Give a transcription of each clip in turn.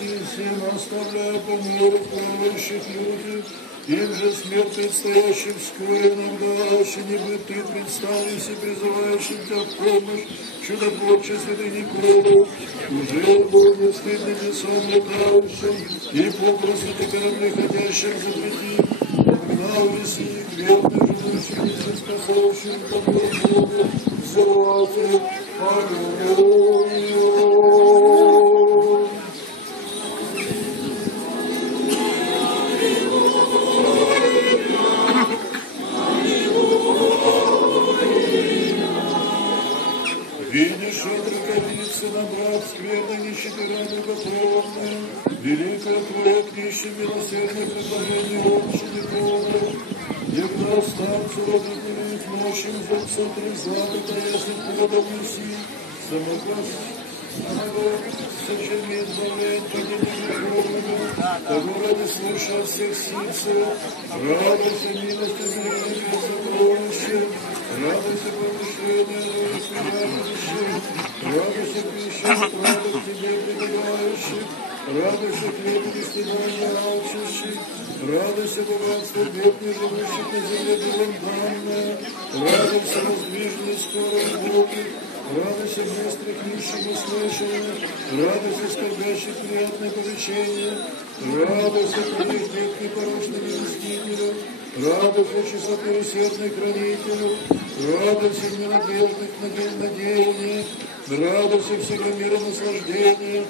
милости всем оставляя по миру верующих людей, им же смерть предстоящим вскоре иногда, аще не бы ты представился призывающим тебя в помощь, чудотворче святый Николу, уже был не стыд небесам летающим, и попросту ты корабли ходящим запрети, погнал веси, верный живущим, и спасающим тобой Богу, взорватель, Аллилуйя. Видишь, отрекается на брат, скверной нищеты раны готовны, великое твое книще милосердное предложение общины полное, егда старцу родителей к ночим за центре злата таясных плодов неси, самокласс, сочерми избавляет падение греховного, того ради слушая всех ситцев, радуйся милости зрения сокровища, радуйся помышления, радуйся пищи, радость тебе пребывающих, радуйся хлебу истинно алчущих, радуйся богатству бедных, живущих на земле белом данное, радуйся воздвиженной скорой Боги, радуйся быстрых нищих услышанных, радуйся скорбящих приятное повещение, радуйся твоих детей порочных мстителей, радуйся чистоты усердных хранителей, радуйся ненадежных надеяний, радуйся всего мира наслаждения,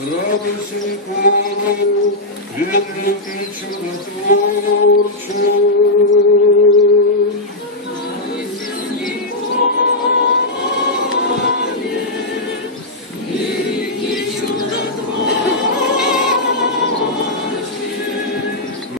радуйся Николу, великий чудотворче.